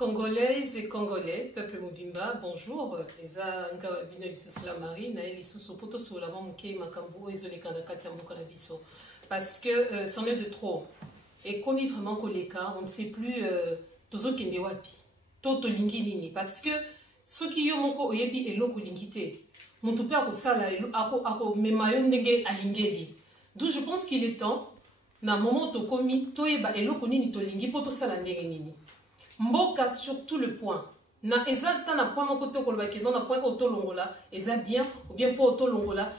Congolaises et Congolais, peuple Mobimba, bonjour. Eza nga bino lisusu la Marie, na lisusu poto sur la mamuke makambo ezoleka na kati ya mboka na biso. Parce que c'en est de trop. Et comme vraiment koleka, on ne sait plus tozo kende wapi. To lingi nini parce que ceux qui yo moko oyebi eloko lingite. Mutu pe akosala ako memayo ndenge alingeli. D'où je pense qu'il est temps na moment to komi to yeba eloko nini to lingi poto sala ndenge nini. Mboka sur tout le point. Na ezalta na point moko to koloba ke na point auto longola, eza bien ou bien pas auto longola.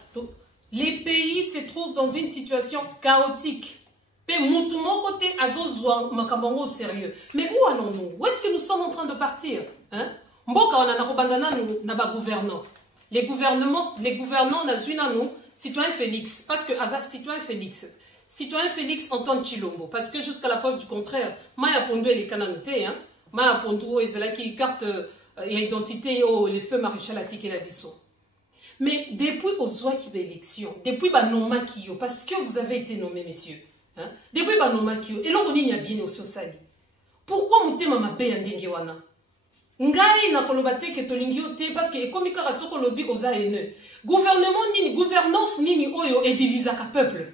Les pays se trouvent dans une situation chaotique. Pe mutu moko te azozwa makambongo au sérieux. Mais où allons-nous? Où est-ce que nous sommes en train de partir? Hein? Mboka wana na kobandana na ba gouvernants. Les gouvernants na zuina nous citoyen Félix parce que aza citoyen Félix. Citoyen Félix entend Chilombo parce que jusqu'à la preuve du contraire, maya pondu les cananoté hein. Ma pondu ezalaki carte identité les feux maréchal Atik et la Bisso. Mais depuis aux qui élection, depuis banoma kiyo parce que vous avez été nommé messieurs, hein? Depuis banoma kiyo et l'on y a bien au sali. Pourquoi mutema mabe ndenge wana? Ngai na kolobate ke tolingio te parce que ekomika rasoko lobi oza ene. Gouvernement nini, gouvernance nini oyo et divisaka peuple.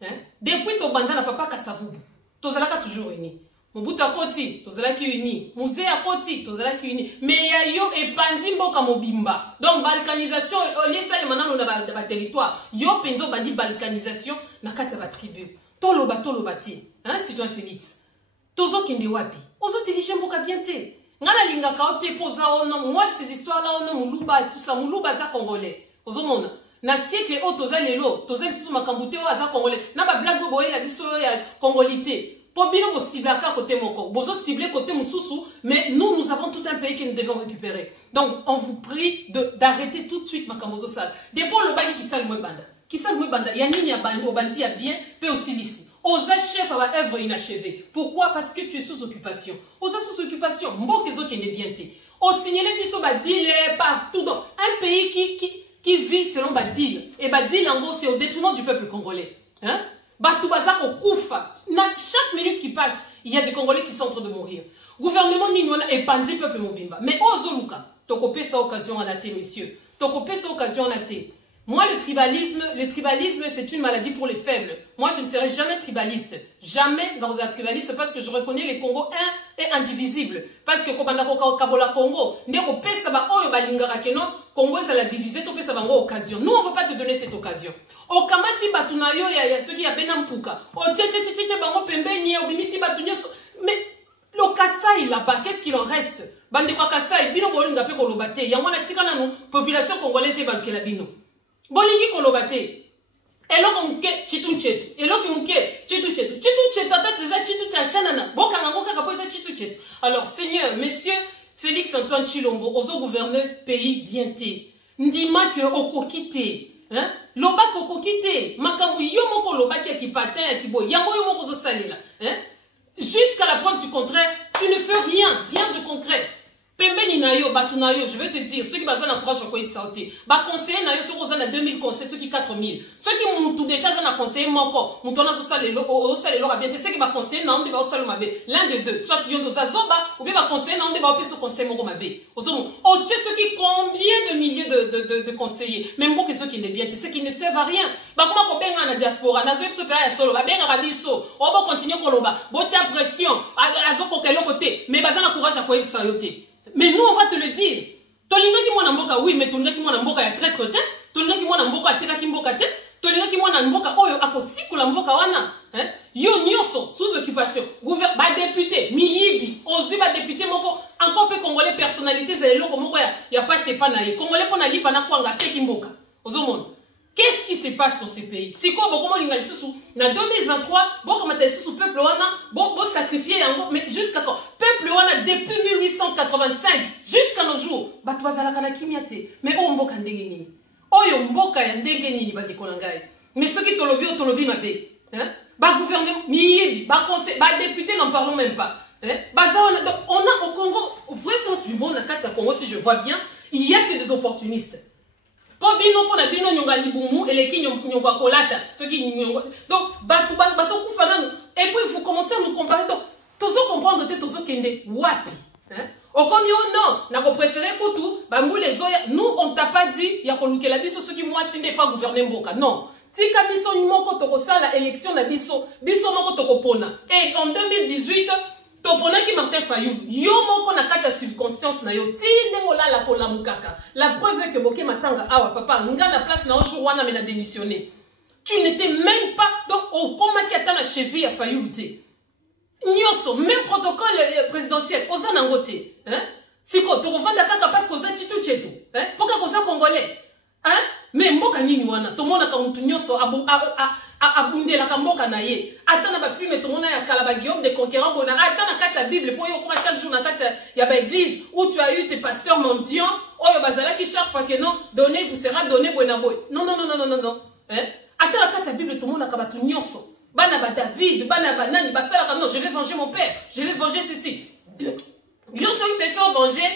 Hein? Depuis to banda na papa kasavubu, tozalaka toujours uni. Mobutu akoti, tozalaki uni. Musée akoti, tozalaki uni. Mais ya yo epandi mboka mobimba. Donc balkanisation, lesa le manano na ba territoire. Yo penzo bandi balkanisation na kati ba tribu. Toloba ti. Hein, citoyen Félix. Tozo kende wapi? Ozo dirige mboka bien te. Ngana linga kaote poza ono, moi ces histoires là ono muluba et tout ça, muluba za congolais. Ozo mona. Na siècle o toza lelo, toza lisusu makambute o aza congolais. Na ba blague boye la biso ya congolité. Pour bien vous cibler à côté mon corps, vous ciblez côté Moussoussou, mais nous avons tout un pays que nous devons récupérer. Donc, on vous prie d'arrêter tout de suite Makamozo Sal. Depuis le bail qui sale banda, qui sale banda, Yanini a bandi, au bandi a bien, peut aussi ici. Osa chef à la œuvre inachevée. Pourquoi? Parce que tu es sous occupation. Osa sous occupation, mbok les autres qui n'est bien té. Au signaler biso badil partout dans un pays qui vit selon badil. Et badil en gros c'est au détriment du peuple congolais. Hein? Chaque minute qui passe, il y a des Congolais qui sont en train de mourir. Gouvernement Ninola est pandé peuple Mobimba. Mais Ozoluka, tokopé sa occasion à la thé, monsieur. Tokopé sa occasion à la thé. Moi, le tribalisme, c'est une maladie pour les faibles. Moi, je ne serai jamais tribaliste. Jamais dans un tribaliste parce que je reconnais les Congos un et indivisibles. Parce que Kobandako Kabola Congo, Ndeko Pesaba Oyo Balingara Keno, Congo ça l'a divisé, Topé Sabango occasion. Nous, on ne veut pas te donner cette occasion. Au Kamati Batunayo, il y a ceux qui a Benampuka. Au Tchétchétché Bango Pembeni, au Bimisi Batunyo. Mais le Kassai là-bas, qu'est-ce qu'il en reste? Bande kwa Kassai, Bino Bolinga Pe Kolobate. Yamwana Tikana nous, population congolaise et Balkela Bino. Bolingi Kolobate. Eloko muke chitu chetu. Eloko muke chitu chetu. Chitu chetu tata za chitu chanana. Boka ngoka kapo za chitu chetu. Alors Seigneur, messieurs Félix Antoine Chilombo, ozo gouverner pays bien té. Ndima que okokite. Hein? Loba kokokite. Makambu yo moko loba ki patin ki boy. Yango yo moko zo salela. Hein? Jusqu'à la preuve du contraire, tu ne fais rien de concret. Pembeni na yo, batu na yo, je vais te dire, ceux qui basent dans courage pour y sauter. Ba conseiller na yo, ceux qui ont 2000 conseils, ceux qui 4000. Ceux qui m'ont tout déjà dans conseiller moko, moutona so salelo, o salelo a bien, ceux qui ba conseiller na on débat au salon mabe. L'un de deux, soit yon doza zoba, ou bien ba conseiller na on débat au peso conseil moko mabe. Ozomo, oh tu sais ceux qui combien de milliers de conseillers, même beaucoup ceux qui ne bien, ceux qui ne servent à rien. Ba comment ko benga na diaspora, na zo so pa ya solo, ba benga rabiso, o ba continuer koloba, bo tia pression, azo ko kelo côté, mais bazana courage à quoi il sayote. Mais nous, on va te le dire. Tolinga ki mwana mboka, oui, mais tolinga ki mwana mboka ya traître te. Tolinga ki mwana mboka ateka ki mboka te. Tolinga ki mwana mboka oyo akosiko la mboka wana. Hein? Yo nyoso, sous occupation. Ba député, miyibi, ozu ba député moko, encore peu congolais personnalité, zé loko moko ya passe pas na ye. Congolais pona lipa na kwanga teki mboka. Ozomon. Qu'est-ce qui se passe dans ces pays? C'est quoi, bon, comment l'ingali sous na 2023, bon, comment t'es sous peuple wana, bon, sacrifier encore, mais jusqu'à quand? Peuple wana depuis 1885, jusqu'à nos jours, bah, toi, zala kana kimiate, mais oh, mboka ndenge nini? Oh, yo, mboka ya ndenge nini, bah, dekolangai. Mais ceux qui tolobi, ma bé, hein? Bah, gouvernement, miyibi, bah, conseil, bah, député, n'en parlons même pas, hein? Bah, donc, on a au Congo, vrai sens du monde, à Congo, si je vois bien, il y a que des opportunistes. Bino pour la bino nyonga libumu et les qui nyonga kolata ceux qui nyonga donc batu baso kufana et puis il faut commencer à nous comparer donc tozo comprendre que tozo kende wapi hein Au comme non, n'a pas préféré Koutou, bambou les oya, nous on t'a pas dit, y a qu'on louke la biso ceux qui moi si des fois gouverner Mboka. Non. Tika biso ni moko toko sa la élection na biso moko toko pona. Et en 2018, topona ki Martin Fayulu, yo moko na kata subconscience na yo, ti nengola la kola mukaka. La preuve est que Boké Matanga, awa papa, nga na place na ojo wana mena démissionné. Tu n'étais même pas, donc au coma qui attend la cheville à Fayulu. Nyoso, même protocole présidentiel, osa nangote, hein? Siko, to revanda kaka parce que osa titu chetu, hein? Pourquoi osa congolais, hein? Mais mboka nini wana, to mona ka mutu nyoso abunde la kamboka na ye. Atana ba filme to mona ya Kalaba Guillaume des conquérants bona, atana kata Bible pour yo comme chaque jour na kata ya ba église où tu as eu tes pasteurs mendiants, oyo bazala ki chaque fois que non, donné vous sera donné bona boy. Non, hein? Atana kata Bible to mona ka batu nyoso. Banaba David, banaba nani, basala non, je vais venger mon père, je vais venger ceci. Ils ont des gens venger.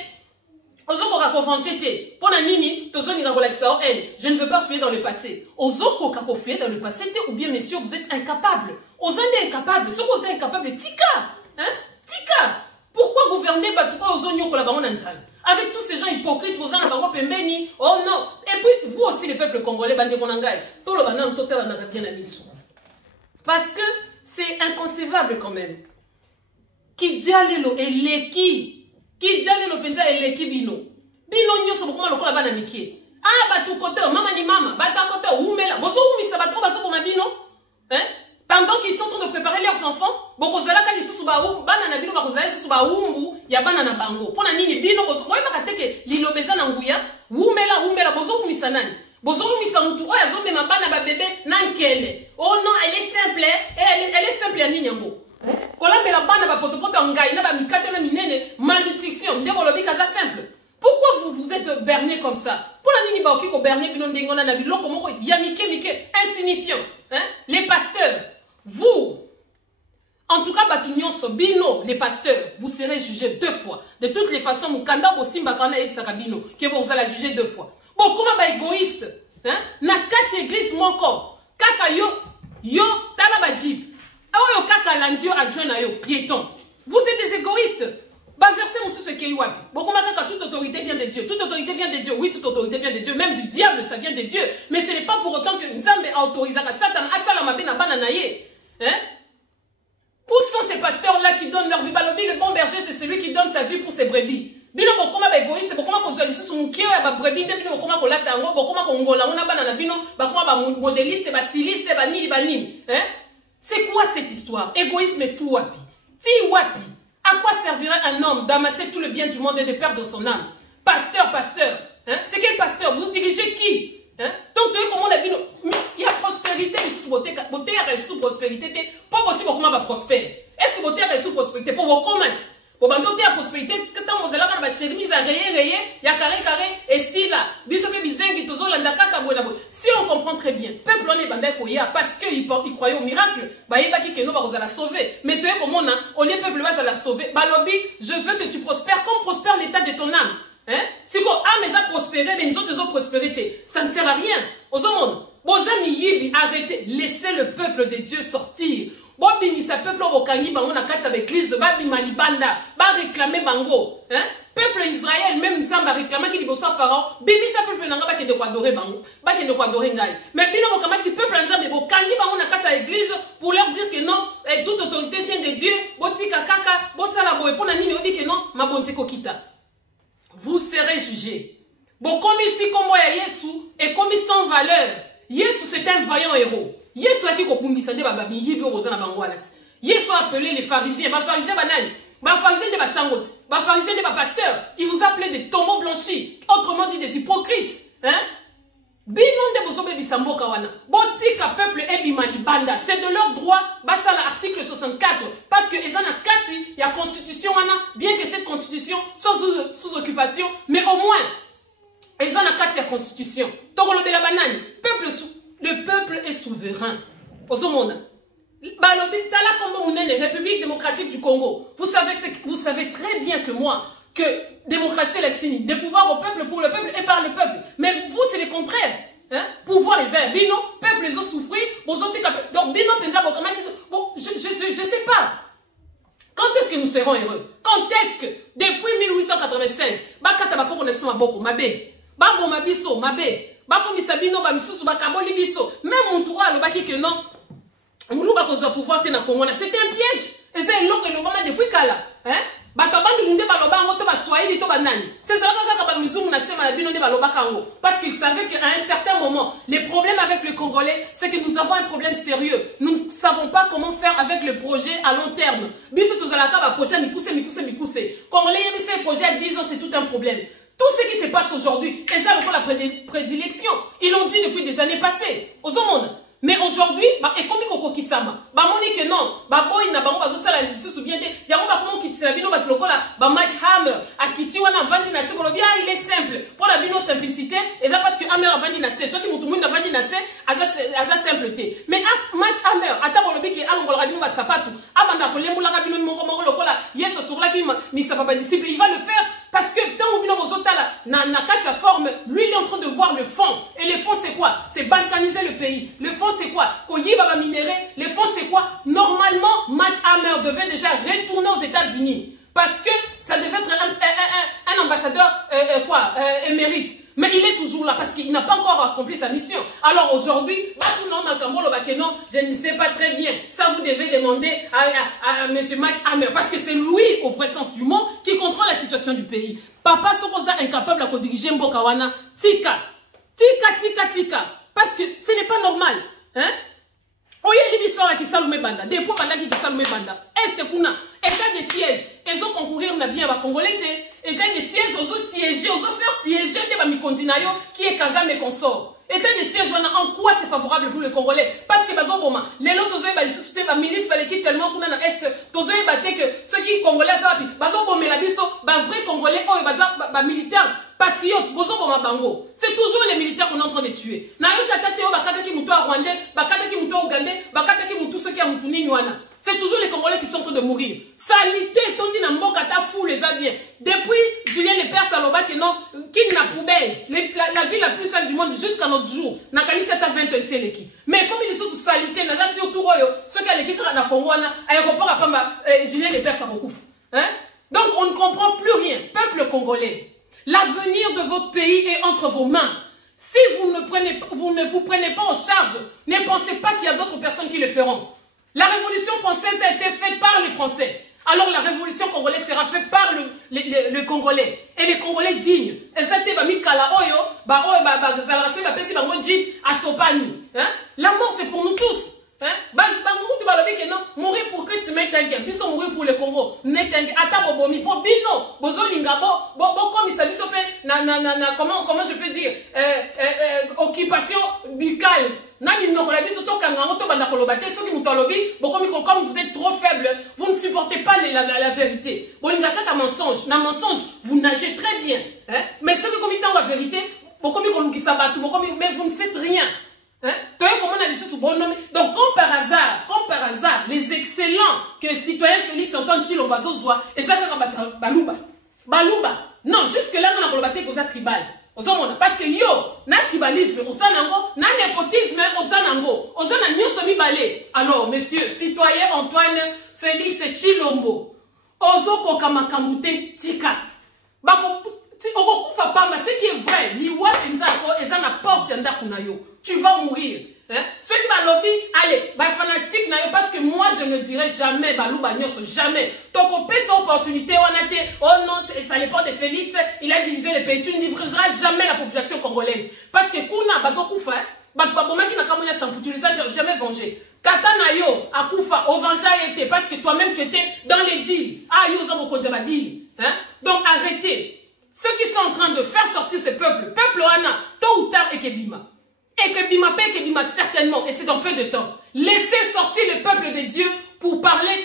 Ozoko kako venger te. Pour la nini, tozo ni ragola ça je ne veux pas fuir dans le passé. Ozoko kako fuir dans le passé te ou bien messieurs, vous êtes incapables. Ozone est incapable. Ce que vous êtes incapable, tika, hein? Tika. Pourquoi gouverner batuka ozonyo ko la bango nansala? Avec tous ces gens hypocrites, vous en avez pembeni. Oh non. Et puis vous aussi les peuples congolais bande konangai. To lo banam total na bien na miso. Parce que c'est inconcevable quand même. Qui dialelo eleki. Qui dialelo penza eleki bino. Bino nyoso bokoma lokola bana mikie. Ah batu kote mama ni mama, bata kote umela. Bozo umisa batu baso koma bino. Hein? Pendant qu'ils sont en train de préparer leurs enfants, bokozala kali susu ba umbu, bana na bino bakozala susu ba umbu ya bana na bango. Pona nini bino bozo moyi bakateke lilobeza na nguya, umela bozo umisa nani? Bozo umisa mutu oya zombe mabana ba bébé nankele. Oh non, elle est simple, elle est simple ya ninyambo. Kolamba la bana ba potopoto ngai na ba mikato na minene malnutrition, ndeko lobi kaza simple. Pourquoi vous êtes berné comme ça? Pour la nini ba okiko berné bino ndengona na biloko moko ya mike insignifiant, hein? Les pasteurs, vous en tout cas Batunyon Sobino, les pasteurs, vous serez jugés 2 fois. De toutes les façons, Mukanda Bosimba Kana et Sakabino, que vous allez juger 2 fois. Bon, comment ba égoïste, hein? Na 4 églises mon corps. Kaka yo talabadjib. Ayo kaka landio adjoint na yo piéton. Vous êtes des égoïstes. Bah versez mon ce qui est wapi. Bon comment kaka toute autorité vient de Dieu. Toute autorité vient de Dieu. Oui, toute autorité vient de Dieu. Même du diable, ça vient de Dieu. Mais ce n'est pas pour autant que Nzambe a autorisé à Satan asala mabena bananaye. Hein? Où sont ces pasteurs-là qui donnent leur vie? Balobi, le bon berger, c'est celui qui donne sa vie pour ses brebis. Bino bokoma ba égoïste, bokoma ko zali susu mukio ya ba brebis, bino bokoma ko lata ngo, bokoma ko ngola ona bana na bino, bakoma ba modéliste, ba styliste, ba nini. Hein? C'est quoi cette histoire? Égoïsme et tout wapi. Ti wapi. À quoi servirait un homme d'amasser tout le bien du monde et de perdre son âme? Pasteur. Hein? C'est quel pasteur? Vous dirigez qui? Hein? Donc, comment on a vu, il y a prospérité, beauté, il y a sous prospérité, pas possible comment va prospérer. Est-ce que beauté a sous prospérité pour vos comments? Pour bandoter la prospérité, quand vous allez avoir la chemise à rayer, il y a carré, et si là, si on comprend très bien, peuple on est bandé parce qu'ils croyaient au miracle, bah il va qui nous va la sauver. Mais tu es comme on a, au lieu peuple va la sauver, bah lobby, je veux que tu prospères comme prospère l'état de ton âme. Hein? Si quoi âme a prospéré, mais nous autres prospérité, ça ne sert à rien. Aux hommes, vos amis yibi, arrêtez, laissez le peuple de Dieu sortir. Bobini sa peuple au Kangi bango na kati avec l'église babi malibanda ba réclamer bango hein peuple Israël même Nzamba réclamer qui liboso pharaon bimi sa peuple nanga ba ke de ko adorer bango ba ke de ko adorer ngai mais bino ko kamati peuple Nzamba bo Kangi bango na kati avec l'église pour leur dire que non toute autorité vient de Dieu botika kaka bo sala boy pona nini on dit que non mabonzi ko kita vous serez jugés bon comme ici comme ya Yesu et comme sans valeur Yesu c'est un vaillant héros. Yesu a dit que Yesu a appelé les pharisiens. Les pharisiens des pasteurs. Il vous appelait des tombeaux blanchis. Autrement dit des hypocrites. Hein? C'est de leur droit. C'est l'article 64. Parce que ils ont il y a constitution. Bien que cette constitution soit sous occupation. Mais au moins, ils ont la constitution. Le peuple est souverain. Au monde. République démocratique du Congo. Vous savez très bien que moi, que démocratie est de pouvoir au peuple, pour le peuple et par le peuple. Mais vous, c'est le contraire. Hein? Pouvoir les aider. Bino, peuple, les ont souffert. Donc, Bino, bon, je sais pas. Quand est-ce que nous serons heureux? Quand est-ce que, depuis 1885, bakata bakoko na biso maboko, mabe, babo mabiso, mabe, bako misabino, bamisusu, bakaboli biso, même mon tour, le baki que non, moulou bakozo pouvoir te na Congo, c'était un piège. Et c'est l'eau que nous avons depuis Kala, hein? Parce qu'ils savaient qu'à un certain moment, les problèmes avec les Congolais, c'est que nous avons un problème sérieux. Nous ne savons pas comment faire avec le projet à long terme. Congolais, ces projets à 10 ans, c'est tout un problème. Tout ce qui se passe aujourd'hui, c'est ça la prédilection. Ils l'ont dit depuis des années passées. Aux hommes. Mais aujourd'hui, et comme Koko Kisama, moni que non, boy na bango bazo sala se souvient de yango ba comment kitisa bino ba lokola ba Mike Hammer akiti wana vandi na se ko bien il est simple pour la bino simplicité et ça parce que Hammer vandi na se ceux qui mutumu na vandi na se aza simpleté mais Mike Hammer ata ko lobi ke alongola bino ba sapatu abanda ko lembula ka bino mongo lokola yeso sur la kima ni sa papa disciple il va le faire parce que dans bino bozotala na kata forme lui il est en train de voir le fond et le fond c'est quoi? C'est balkaniser le pays. Le fond c'est quoi? Koyiba va minérer. Le fond c'est quoi? Normalement, Matt Hammer devait déjà retourner aux États-Unis parce que ça devait être un ambassadeur émérite. Mais il est toujours là parce qu'il n'a pas encore accompli sa mission. Alors aujourd'hui, je ne sais pas très bien. Ça, vous devez demander à M. Matt Hammer parce que c'est lui, au vrai sens du mot, qui contrôle la situation du pays. Papa Sokoza incapable à diriger Mbokawana. Tika. Parce que ce n'est pas normal. Hein? Oye, il dit qui salume banda. Des points banda qui salume banda. Est-ce que kuna état de siège, ils ont concourir na bien va congolais état de siège, ils ont siégé, ils ont faire siéger les bamikondinayo qui est Kagame et consort. État de siège, en quoi c'est favorable pour les Congolais? Parce que bazo boma, les lots tozoé ba lisité ba ministre ba l'équipe tellement kuna na est tozoé ba que ceux qui congolais zapi bazo bomé la biso ba vrai congolais oh ba militaire patriote bozo boma bango. C'est toujours les militaires qu'on est en train de tuer. Na yo katate yo bakata ki muto rwandais, bakata ki muto ougandais, bakata ki muto ceux qui a mutuni nywana. C'est toujours les Congolais qui sont en train de mourir. Salité, tondi na mboka ta fou les a bien. Depuis Julien Lepers Saloba que non, qui n'a poubelle, la ville la plus sale du monde jusqu'à notre jour. N'a qu'à 7 à 20 qui. Mais comme ils sont sous salité, n'a pas surtout ceux qui ont l'équipe dans Congo, aéroport à Pamba, Julien Lepers Sarokouf. Hein? Donc on ne comprend plus rien. Peuple congolais, l'avenir de votre pays est entre vos mains. Si vous ne vous prenez pas en charge, ne pensez pas qu'il y a d'autres personnes qui le feront. La révolution française a été faite par les Français. Alors la révolution congolaise sera faite par le Congolais. Et les Congolais dignes. La mort c'est pour nous tous. Mourir pour Christ, mais mourir pour le Congo. Comment je peux dire occupation buccale. Comme vous êtes trop faible, vous ne supportez pas la vérité. Mensonge, vous nagez très bien. Hein? Mais ceux qui commettent la vérité, mais vous ne faites rien. Hein? Donc, comme par hasard, les excellents que citoyen Félix entend Chilombazo Zoa, et ça, Balouba. Non, jusque-là, on a colbaté pour ça tribal. Parce que yo, na tribalisme, au sanango, na népotisme, au sanango, au sanango, somi balé. Alors, monsieur, citoyen Antoine Félix Chilombo, ozo kokamakamute tika. Bako, okokufa pamba, ce qui est vrai, liwa penzako, ezana porte yanda kunayo. Tu vas mourir. Hein? Ceux qui m'ont lobby, allez, bah fanatique, parce que moi je ne dirai jamais, Balouba Nyos, jamais. Donc on peut son opportunité, on a dit, oh non, ça n'est pas de Félix, il a divisé le pays. Tu ne diviseras jamais la population congolaise. Parce que Kuna, Bazokoufa, Baboma qui n'a qu'à moyen sans tu les as jamais vengé. Katanayo, Akoufa, au vengeur été, parce que toi-même tu étais dans les deals. Ah, yo, Zamo Kodjaba deal. Donc arrêtez. Ceux qui sont en train de faire sortir ce peuple, Oana, tôt ou tard, et Kebima. Et que Bima paie, que Bima certainement, et c'est dans peu de temps. Laissez sortir le peuple de Dieu pour parler,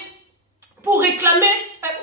pour réclamer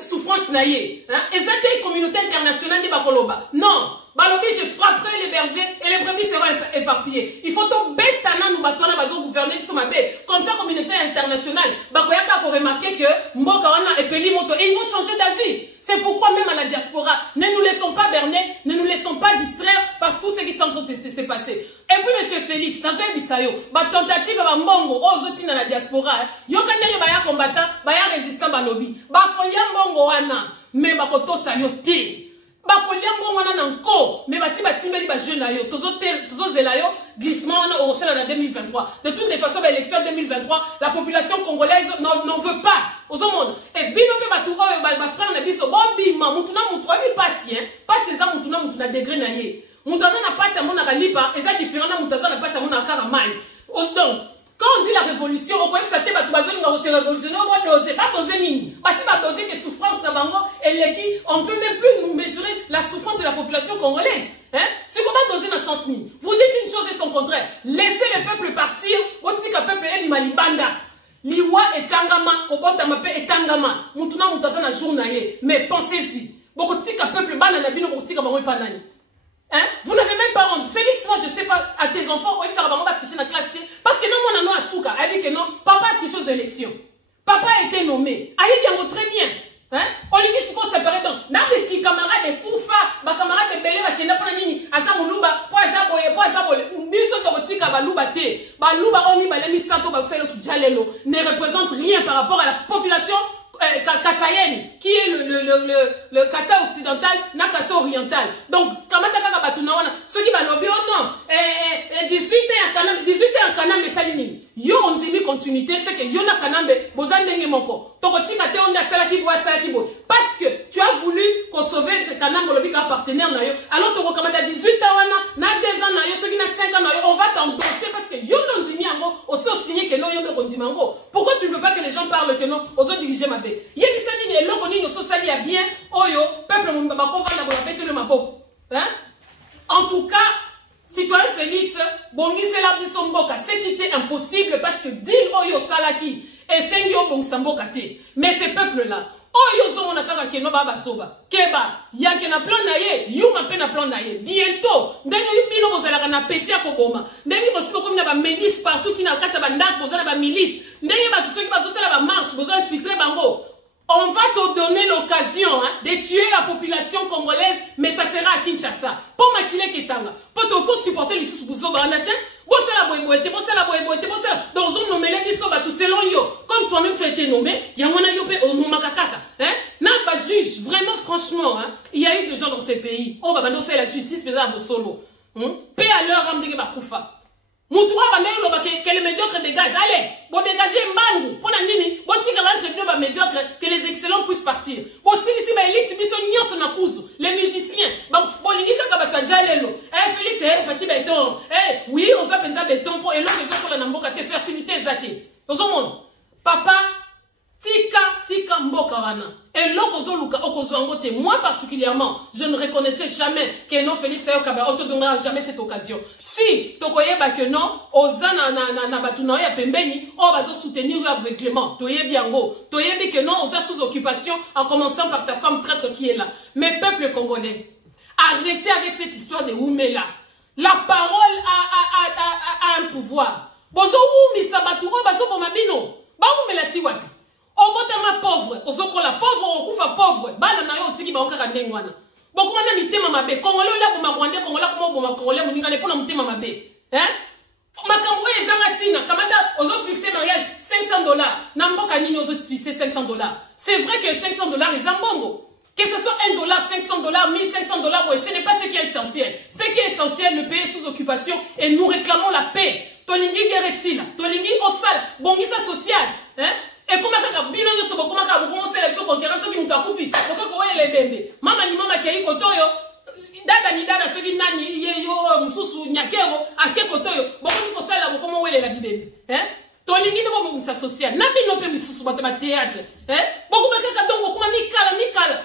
souffrance naïe. Et ça, une communauté internationale de Bakoloba. Non, Balobi, je frapperai les bergers et les brebis seront éparpillés. Il faut tout bétana nous battons à gouverner qui sont ma baie. Comme ça, communauté internationale, Bakoyaka a remarqué que Mbokawana et Pelimoto, et ils vont changer d'avis. C'est pourquoi même à la diaspora, ne nous laissons pas berner, ne nous laissons pas distraire par tout ce qui sont en train de se passer. Et puis, M. Félix, nazoye bisayo ba tentative ba mbongo ozo tina na diaspora yo kande yo ba ya combattant ba ya résistant ba lobby ba kolia mbongo wana mais ba kotosa yo te ba kolia mbongo wana nanko mais ba si ba timbeli ba jeune na yo tozo zela yo glissement wana au sein de 2023 de toutes les façons l'élection 2023 la population congolaise n'en veut pas aux monde et bino pe ba tout ba frère na biso bon bima mutu na mutu abi patient pas ces mutu na degré na ye Moutaza n'a pas sa mona lipa, et ça différent na Moutaza n'a pas sa mona karamai. Donc, quand on dit la révolution, on peut ça te bat bazon nga se révolutionner, on va doser, pas doser mine. Parce que pas doser que souffrance na bango et les on peut même plus nous mesurer la souffrance de la population congolaise. Hein? C'est comment doser dans le sens mine. Vous dites une chose et son contraire. Laissez le peuple partir, on dit que le peuple est malibanda. Liwa et tangama, obota mape et tangama. Moutuna Moutaza na journaye. Mais pensez-y. Beaucoup de peuple banana bino beaucoup de bango panani. Hein? Vous n'avez même pas honte. Félix, moi je sais pas à tes enfants, on dit ça va tricher dans la classe T. Parce que non, moi, non, à Souka, elle dit que non, papa a triché aux élections. Papa a été nommé. Aïe, bien, très bien. Hein? On lui dit ce qu'on s'appelle donc. N'a des camarades de Koufa, ma camarade de Belé, ma kenda pas nini, Azamoulouba, pour Azaboye, Biso Torotika, Balouba T, Balouba Omi, Balemi Sato, Baselo Kijalelo, ne représente rien par rapport à la population Kassayenne, qui est le Kassa occidental, na Kassa oriental. Donc, ceux qui vont dire non, 18 ans en Kanambe Salini, yo on dit continuité, c'est que yo na Kanambe, bozan dengue moko. Tokotika te on a salaki boa salaki boa. Parce que tu as voulu qu'on sauve Kanambe le bika partenaire na yo. Alors tu recommandes 18 ans na 2 ans na yo, ceux qui na 5 ans na yo, on va t'endosser parce que yo non dit yango, aussi signé que non yo de kondimango. Pourquoi tu ne veux pas que les gens parlent que non, aux autres diriger ma paix? Yebisa nini eloko nini ososali ya bien oyo peuple mbaba kovanda bola pete le maboko. Hein? En tout cas, citoyen Félix, bongise la biso mboka, c'est quitté impossible parce que deal oyo salaki et sengi o bongisa mboka te. Mais ces peuples là, oyo zo mona kaka keno baba soba, keba, yake na plan na ye, yuma pe na plan na ye. Bientôt, ndenge bino bozalaka na peti ya koboma. Ndenge bosiko komi na ba milice partout tina kata ba ndak bozala ba milice. Ndenge ba soki bazosala ba marche, bozala filtrer bango. On va te donner l'occasion de tuer la population congolaise, mais ça sera à Kinshasa. Pour maquiller Ketanga, pour te supporter les sous-bouzos, dans une nommée, selon yo, comme toi-même tu as été nommé, il y a un yopé au Momakakaka. N'a pas juge, vraiment, franchement, il y a eu des gens dans ces pays. Oh, bah, c'est la justice, mais là, solo. Paix à l'heure, Ramdege Bakoufa. Moutoua Banelo, que les médiocres dégagent. Allez, bon dégagez Mbangu. Pour la nini, bon tigre l'entrepreneur médiocre, que les excellents puissent partir. Bon si ici, ma élite, biso nyon son akouzu, les musiciens. Bon l'ingika kabatanjalelo. Félix, Fati béton. Oui, on s'appelle ça béton pour et l'autre les autres la namboka te fertilité zate. Aux monde. Papa, tika mboka wana. Et l'autre luka okozwangote, moi particulièrement, je ne reconnaîtrai jamais que non Félix Sayokaba, on te donnera jamais cette occasion. Si tokoye ba que non, ozana na batuna ya pembeni, on va soutenir aveuglément. Toye biango, toye bi que non, oza sous occupation en commençant par ta femme traître qui est là. Mais peuple congolais, arrêtez avec cette histoire de Oumela. La parole a un pouvoir. Bozo Oumi Sabaturo bazo bomabino. Ba Oumela tiwapi. Obotama pauvre, ozokola pauvre, okufa pauvre, bana na yo tiki ba okaka ndengwana. Bokuma na mitema mabe, Congolais la boma Rwandais, Congolais kuma boma Congolais muninga ne pona mitema mabe. Hein? Makambo ezanga tina, kamanda ozo fixer mariage $500. Na mboka nini ozo fixer $500. C'est vrai que $500 est zambongo. Que ce soit $1, $500, $1500, ce n'est pas ce qui est essentiel. Ce qui est essentiel, le pays est sous occupation et nous réclamons la paix. Tolingi Geresila, Tolingi Osala, Bongisa social, hein? Et comme ça, bino nyo sobo comme ça, vous commencez la conférence qui nous a confié. Pourquoi vous voyez les bébés? Maman ni maman qui a eu kotoyo, dada ni dada ceux qui nani yo mususu nyakero ake kotoyo. Beaucoup de ça là, comment vous voyez la bébé? Hein? Tolingi no bomo sa social. Na bino pe mususu ba théâtre. Hein? Beaucoup de kaka donc comment mikala.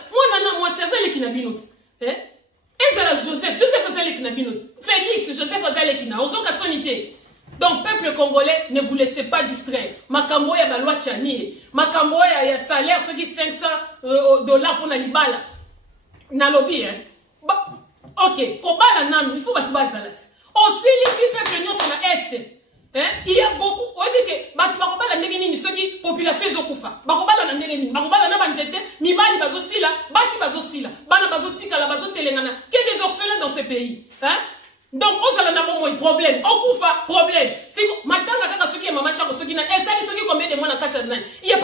Moi c'est ça les qui na binoti. Hein? Et ça Joseph faisait les qui na binoti. Félix, Joseph faisait les qui na ozo ka sonité. Donc, peuple congolais, ne vous laissez pas distraire. Makambo ya balwa chani. Makambo ya salaire, ceux qui $500 pour Nalibala. Nalobi, hein. Ok, Kobala nanu, il faut battre bazalat. Aussi, les peuples nyons sur la Est. Hein? Il y a beaucoup. On dit que Bakobala n'engeni ceux qui population zokufa. Bakobala n'engeni. Bakobala na banzete, mibali bazosila, basi bazosila. Bana bazotika la bazotelengana. Que des orphelins dans ces pays. Hein? Donc, on a un problème. On coufa problème. Si matanga kaka soki maman chako soki na esali soki combien de mois na kata na. Il y a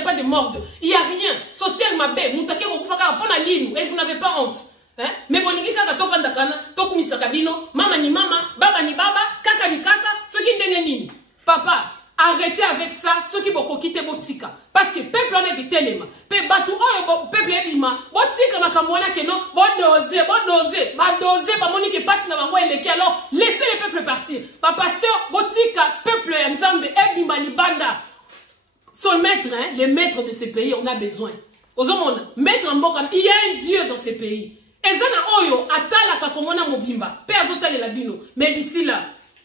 pas de morgue. Il y a rien. Social mabé. Mutake ko kufa kaka pona linu et vous n'avez pas honte. Hein? Mais bolingi kaka to vanda kana, to kumisa kabino, mama ni mama, baba ni baba, kaka ni kaka, soki ndenge nini. Papa, arrêtez avec ça, ceux qui vont quitter botika. Parce que peuple en est tellement. Peuple est bima. Botika makamwana que non, doser, ba moni que passe na bango eleki. Alors, laissez le peuple partir. Pa pasteur, botika, peuple nzambe, e bima ni banda. Son maître, hein, les maîtres de ces pays, on a besoin. Aux hommes, maître mboka, il y a un Dieu dans ces pays. Ezana oyo, atala kakomona mobimba. Pe azotale la bino. Mais d'ici là,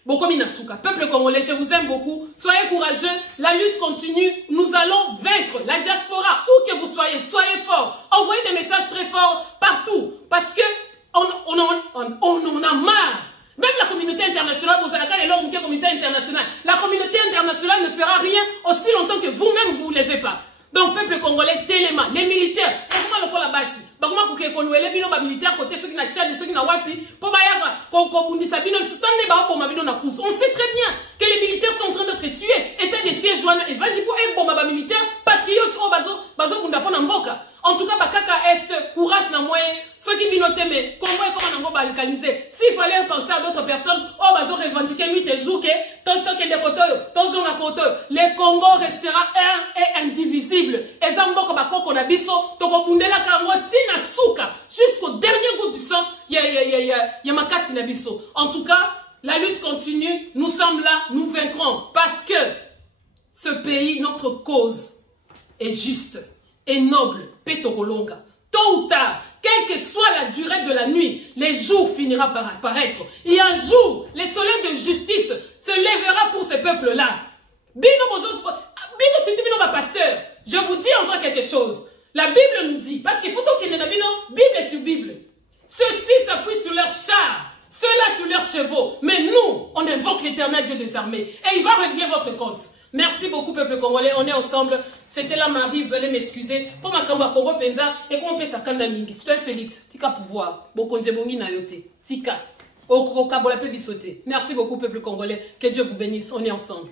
peuple congolais, je vous aime beaucoup. Soyez courageux. La lutte continue. Nous allons vaincre la diaspora. Où que vous soyez, soyez forts. Envoyez des messages très forts partout. Parce que on en a marre. Même la communauté internationale, la communauté internationale ne fera rien aussi longtemps que vous-même vous ne levez pas. Donc, peuple congolais, téléma, les militaires, comment le la base? Bakuma kukekonwele bino ba militaire côté ceux qui na Tchad ceux qui na wapi po bayaka ko bundisa bino tustane ba bomba bino na kuzu. On sait très bien que les militaires sont en train de tuer. État de siège joana et va dire pour un bomba ba militaire patriote o bazo bunda pona mboka. En tout cas bakaka est courage na moyen ceux qui bino teme Congo et comment nango balkaniser. S'il fallait penser à d'autres personnes o bazo revendiquer nuit et jour que tant que des kotoyo tozo na kotoyo le Congo restera un et indivisible. Et zamboka bakoko na biso toko bundela kango tina souka jusqu'au dernier goût du sang ya makasi na biso. En tout cas, la lutte continue, nous sommes là, nous vaincrons parce que ce pays, notre cause est juste et noble, Petokolonga. Tôt ou tard, quelle que soit la durée de la nuit, les jours finira par apparaître. Et un jour, le soleil de justice se lèvera pour ce peuple-là. Bino c'est bino ma pasteur. Je vous dis encore quelque chose. La Bible nous dit, parce qu'il faut qu'il y ait Bible sur Bible. Ceux-ci s'appuient sur leurs chars, ceux-là sur leurs chevaux. Mais nous, on invoque l'Éternel Dieu des armées. Et il va régler votre compte. Merci beaucoup, peuple congolais. On est ensemble. C'était la Marie. Vous allez m'excuser. Pour ma kamba Congo Penza. Et comment on peut s'attendre mingi. C'est Félix. Tika pouvoir. Bokonze bongi na yote. Tika. Okoka bola pe bisote. Merci beaucoup, peuple congolais. Que Dieu vous bénisse. On est ensemble.